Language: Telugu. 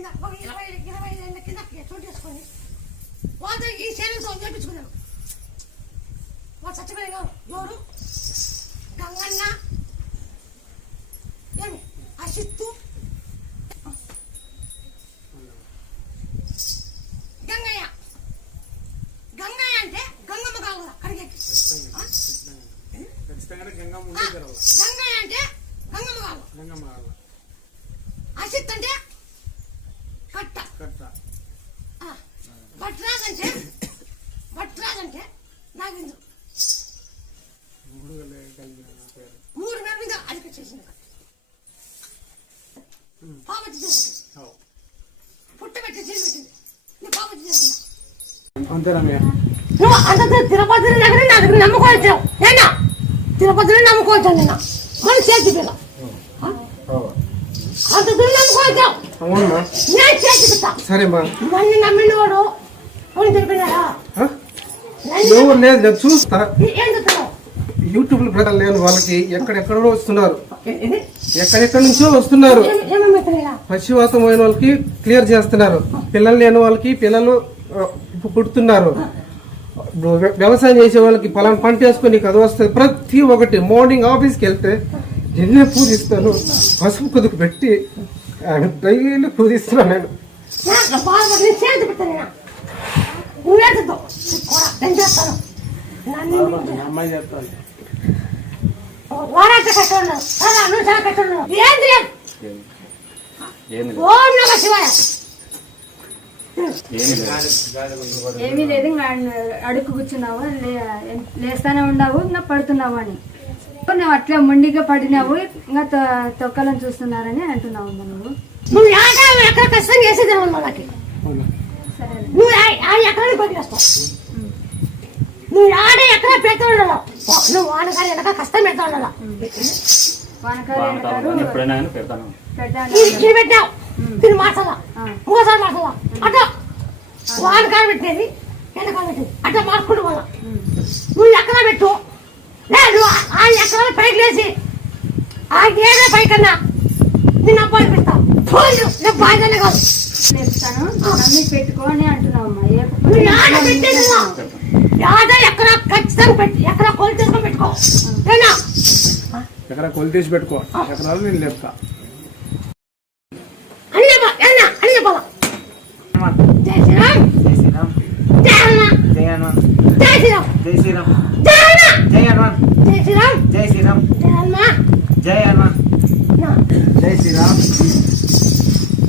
కింద 20 ఏళ్ళ కింద చోటు చేసుకొని వాళ్ళతో ఈ సేవలతో చేయించుకున్నాను. వాళ్ళు చచ్చిపోయిన ఎవరు గంగన్న ఏమి అసిత్తు గంగయ్య గంగయ్య అంటే గంగమ్మ కావు అడిగే గంగయ్య అంటే గంగమ్మ కావు అసిత్ అంటే కట్ట భట్రాజ్ అంటే నాగేంద్ర మూడు పేరు మీద అడిగి చేసింది పాపచ్చి చేసింది పుట్టబెట్టి చేసింది నువ్వు పాపచ్చి చేసింది నువ్వు అంత తిరుపతి దగ్గర నా దగ్గర నమ్ముకోవచ్చు నేనా తిరుపతిలో నమ్ముకోవచ్చు నేను మన చేతి పిల్ల అంత దూరం నమ్ముకోవచ్చు నేను చేతి పిల్ల సరేమ్మా నన్ను నమ్మిన వాడు అవును తెలిపినారా ఎవరు లేదు నేను చూస్తా ఏం చెప్తావు యూట్యూబ్ లో ప్రజలు లేని వాళ్ళకి ఎక్కడెక్కడో వస్తున్నారు ఎక్కడెక్కడి నుంచో వస్తున్నారు పక్షివాతం అయిన వాళ్ళకి క్లియర్ చేస్తున్నారు పిల్లలు లేని వాళ్ళకి పిల్లలు పుడుతున్నారు వ్యవసాయం చేసే వాళ్ళకి పలానా పంట వేసుకొని కథ వస్తుంది ప్రతి ఒక్కటి మార్నింగ్ ఆఫీస్కి వెళ్తే ఎన్నే పూజిస్తాను పసుపు కుదుకు పెట్టి డైలీ పూజిస్తున్నాను నేను అమ్మాయి చెప్తాను ఏమీ లేదు అడుక్కు కూర్చున్నావు లేస్తానే ఉన్నావు ఇంకా పడుతున్నావు అని నువ్వు అట్లా మొండిగా పడినావు ఇంకా తొక్కలను చూస్తున్నారని అంటున్నావు నువ్వు ఎక్కడ కష్టం చేసేదేమో వాళ్ళకి నువ్వు ఎక్కడ పట్టుకొస్తావు నువ్వు ఆడ ఎక్కడ పెడతా ఉండాలి నువ్వు వానకారు ఎనక కష్టం పెడతా ఉండాలి ఇది పెట్టావు తిని మార్చాలా ఇంకోసారి మార్చాలా అట్లా వానకారు పెట్టేది వెనకాల పెట్టేది అట్లా మార్చుకుంటూ పోలా నువ్వు ఎక్కడ పెట్టు లేదు ఆ ఎక్కడ పైకి లేచి ఆ ఏదే పైకన్నా నిన్ను అబ్బాయి పెడతావు నేను బాగానే కాదు చెప్తాను అన్ని పెట్టుకో అని అంటున్నావమ్మా ఎక్కడ ఖచ్చితంగా పెట్టి ఎక్కడ కొలు తీసుకొని పెట్టుకో ఎక్కడ కొలు తీసి పెట్టుకో ఎకరాలు నేను లేపుతా జై శ్రీరామ్ జై శ్రీరామ్ జై హనుమాన్ జై హనుమాన్ జై శ్రీరామ్ జై శ్రీరామ్ జై హనుమాన్ జై హనుమాన్ జై శ్రీరామ్ జై శ్రీరామ్ జై హనుమాన్ జై హనుమాన్ జై శ్రీరామ్